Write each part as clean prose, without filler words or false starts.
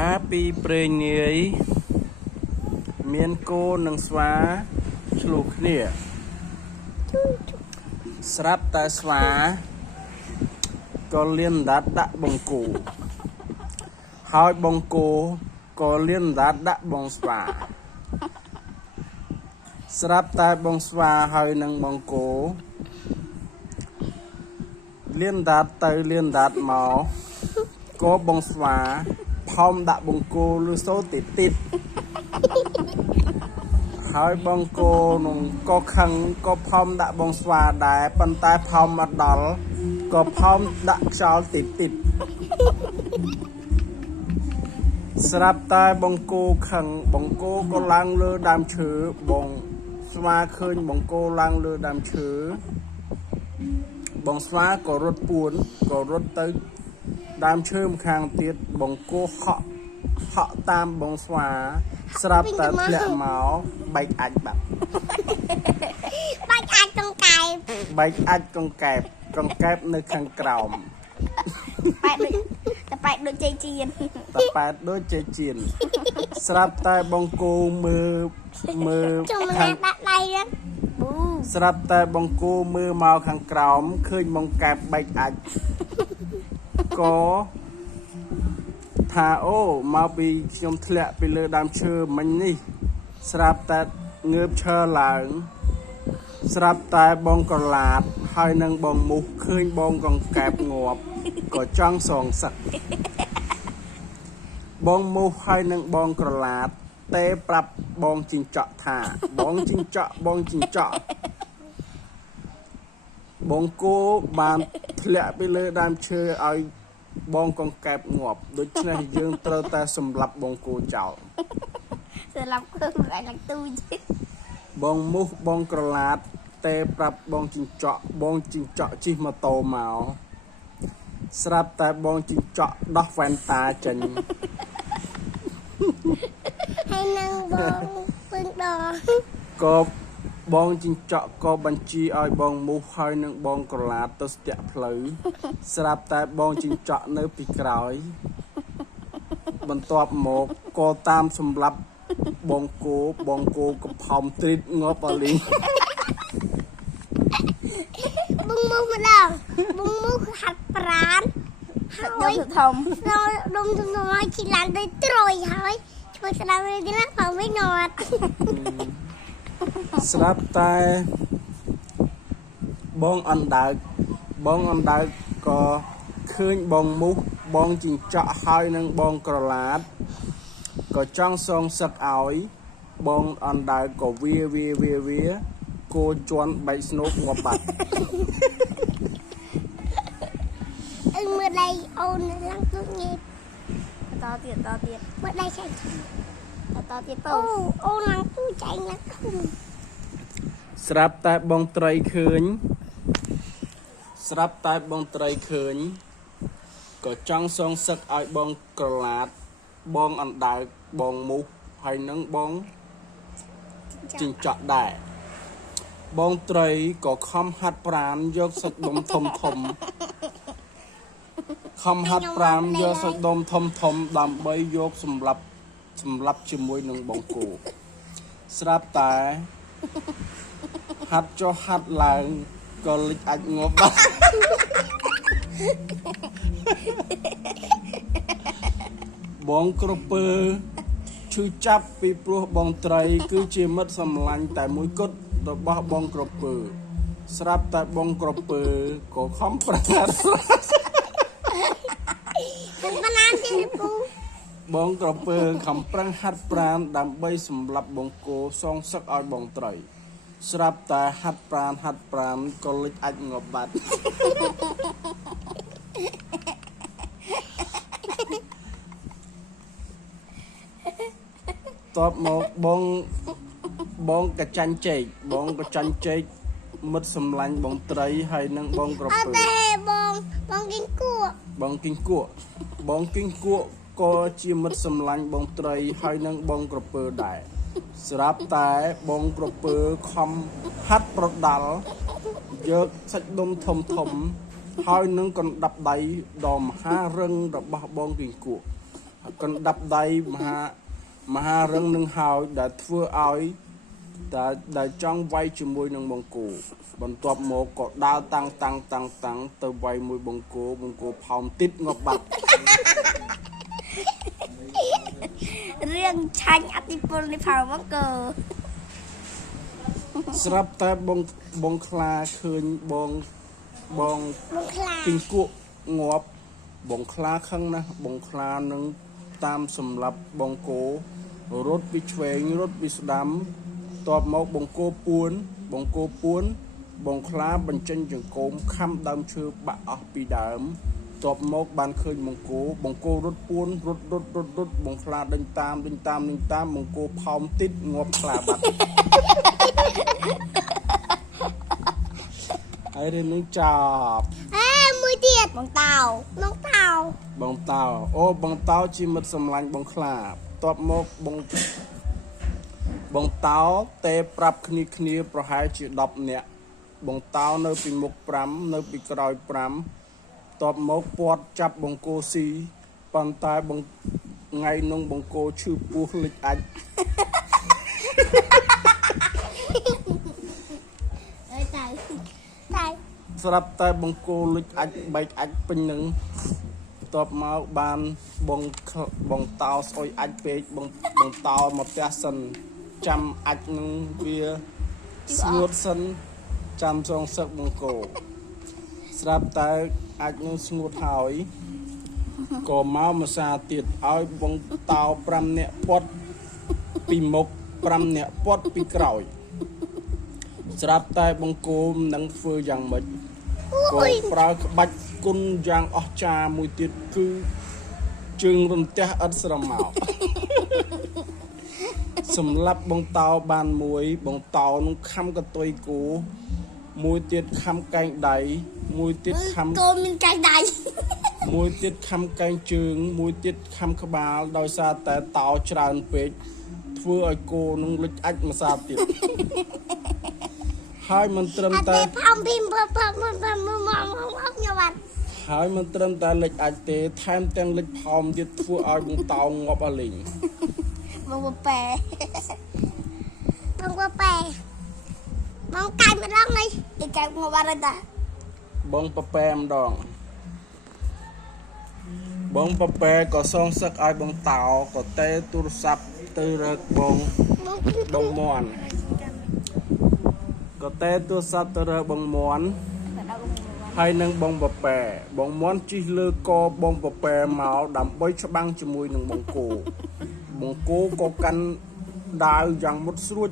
កាពីព្រេងងាយមានគោនិងស្វាឆ្លោះគ្នាស្រាប់តែស្វាក៏លៀនដាត់ដាក់បង្គោហើយបង្គោក៏លៀនដាត់ដាក់បងស្វាស្រាប់តែបងស្វាហើយនឹងបង្គោលៀនដាត់ទៅលៀនដាត់មកក៏បងស្វាផោមដាក់បង្គោលឺសូតិតតិតហើយបង្គោនោះក៏ខឹងក៏ផោមដាក់បងស្វាដែរប៉ុន្តែផោមអត់ដល់ក៏ផោមដាក់ខ្យល់តិតតិតស្រាប់តែបង្គោខឹងបង្គោក៏ឡើងលើដើមឈើបងស្វាឃើញបង្គោឡើងលើដើមឈើបងស្វាក៏រត់ពួនក៏រត់ទៅដើមឈើម្ខាងទៀតបង្គោហក់តាមបងស្វាស្រាប់តែធ្លាក់មកបែកអាចបាត់បែកអាចកង្កែបបែកអាចកង្កែបកង្កែបនៅខាងក្រោមបែកដូចជ័យជៀនបែកដូចជ័យជៀនស្រាប់តែបង្គោមើលខាងដាក់ដៃហ្នឹងស្រាប់តែបង្គោមើលមកខាងក្រោមឃើញបង្កែបបែកអាចក៏ថាអូមកពីខ្ញុំធ្លាក់ពីលើដើមឈើមិញនេះស្រាប់តែងើបឈរឡើងស្រាប់តែបងក្រឡាតហើយនឹងបងមូសឃើញបងកង្កែបងាប់ក៏ចង់សងសឹកបងមូសហើយនឹងបងក្រឡាតទេប្រាប់បងជីងចក់ថាបងជីងចក់បងគោបានធ្លាក់ពីលើដើមឈើឲ្យបងកង្កែបងាប់ដូច្នេះយើងត្រូវតែសម្លាប់បងគោចោលសម្លាប់គឺឯងឡើងទូបងមូសបងក្រឡាតទេប្រាប់បងជីងចក់ជិះម៉ូតូមកស្រាប់តែបងជីងចក់ដោះវ៉ែនតាចេញហើយនឹងបងពឹងដងក៏បងជីងចក់ក៏បញ្ជាឲ្យបងមូសហើយនឹងបងក្រឡាតទៅស្ទាក់ផ្លូវស្រាប់តែបងជីងចក់នៅពីក្រោយបន្ទាប់មកក៏តាមសម្លាប់បងគោក៏ផោមទ្រីតងាប់អលីងបងមូសម្ដងបងមូសហាត់ប្រាណហើយធំដុំឲ្យជីឡានទៅត្រួយហើយជួយស្ដាប់វិញណាផងវិញអត់ស្រាប់តែបងអណ្ដើកក៏ឃើញបងមូសបងជីងចក់ហើយនឹងបងក្រឡាតក៏ចង់សងសឹកឲ្យបងអណ្ដើកក៏វាគោជន់បែកស្នូកងាប់បាត់មើលដៃអូនឡើងទឹកញីតទៀតមើលដៃឆៃតទៀតអូនឡើងទូចៃណាស់ស្រាប់តែបងត្រីឃើញក៏ចង់សងសឹកឲ្យបងក្រឡាតបងអណ្ដើកបងមូសហើយនឹងបងជីងចក់ដែរបងត្រីក៏ខំហាត់ប្រាណយកសាច់ដុំធំដើម្បីយកសម្លាប់ជាមួយនឹងបងគោស្រាប់តែហាត់ចុះហាត់ឡើងក៏លិចអាចងាប់បាត់បងក្រពើឈឺចាប់ពីព្រោះបងត្រីគឺជាមិត្តសម្លាញ់តែមួយគត់របស់បងក្រពើស្រាប់តែបងក្រពើក៏ខំប្រាថ្នាបងក្រពើខំប្រឹងហាត់ប្រាណដើម្បីសម្លាប់បងគោសងសឹកឲ្យបងត្រីស្រាប់តែហាត់ប្រាណក៏លិចអាចងាប់បាត់តបមកបងកចាញ់ចេកមិត្តសម្លាញ់បងត្រីហើយនឹងបងក្រពើអត់ទេបងគីងគក់ក៏ជាមិត្តសម្លាញ់បងត្រីហើយនឹងបងក្រពើដែរស្រាប់តែបងក្រពើខំហាត់ប្រដាល់យកសាច់ដុំធំហើយនឹងកណ្ដាប់ដៃដ៏មហារឹងរបស់បងគីងគក់ con đập đầy mà ha rừng nâng hào đã thưa oi đã trong vay cho môi nâng bông cổ bọn tuộc một có đau tăng từ vay môi bông cổ phong tít ngọc bạc riêng tranh áp đi bông đi phào mắc cờ sắp tới bông kha khơi bông kinh cuộn ngọp bông kha khăn nè bông kha nâng tam sầm lập bông cổ rốt bị chèn rốt bị đám tọp một bông cô puốn bông kha bần chân chừng cốm khăm đâm chưa bạ bị đám tọp một bàn khơi bông cô rốt puốn rốt bông kha đinh tam bông cô phong tít ngọp kha bạch ai đến nước chọc mùi tiệt bông tàu ô bông tàu chỉ một sầm lạnh bông kha tọp một bông tàu tê prap khni pro hai chỉ đập nè bông tàu nơi bị mục pram nơi bị còi pram tọp một pọt chập bông cô si bàn tay bông ngay nông bông cô chư pu lịch ảnh sắp tay bông cô lịch ảnh bạch ảnh pin nâng tọp máu bàn bông tàu soi ảnh pe bông tàu một tia sân chăm ảnh nâng bia suốt sân chăm trong sắc bông cổ sắp tay ảnh nâng suốt hỏi có máu mà xa tiệt áo bông tàu pram nẹ pot pi mộc pram nẹ pot pi còi sắp tay bông cô nâng phơi dạng mệt cô pra bạch côn giang óc cha mùi tiệt cứ chừng rừng té ớt sầm mạo sầm lấp bông tàu bàn muối bông tàu nung khăm cái tôi cố mùi tiệt khăm canh đáy mùi tiệt khăm mùi tiệt khăm canh trường mùi tiệt khăm khá bà đòi xa té tàu tràn pết thưa ở cô nung lịch ách mà xa tiệt hai mình trầm ta hai mình trầm ta lịch ách tế thêm tên lịch phong tiệt thưa ở bông tàu ngọp ở lĩnh bông bè bông cay mà đong này đi cay ngọt vào đây ta bông bè đòn bông bè có song sắc ai bông tàu có tê tu sập từ rực bông mòn có tê tu sập từ rực bông mòn hay nâng bông bè bông mòn chỉ lơ co bông bè màu đậm bấy cho băng cho mùi nâng bông cô có căn đào dạng một suốt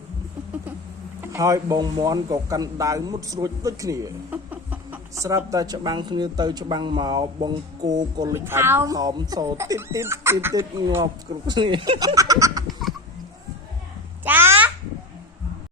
hai bông mòn có căn đào một suốt tất kia sắp ta cho băng kia tới cho băng màu bông cô có lịch ảnh hòm sổ tít ngọt cực kia chào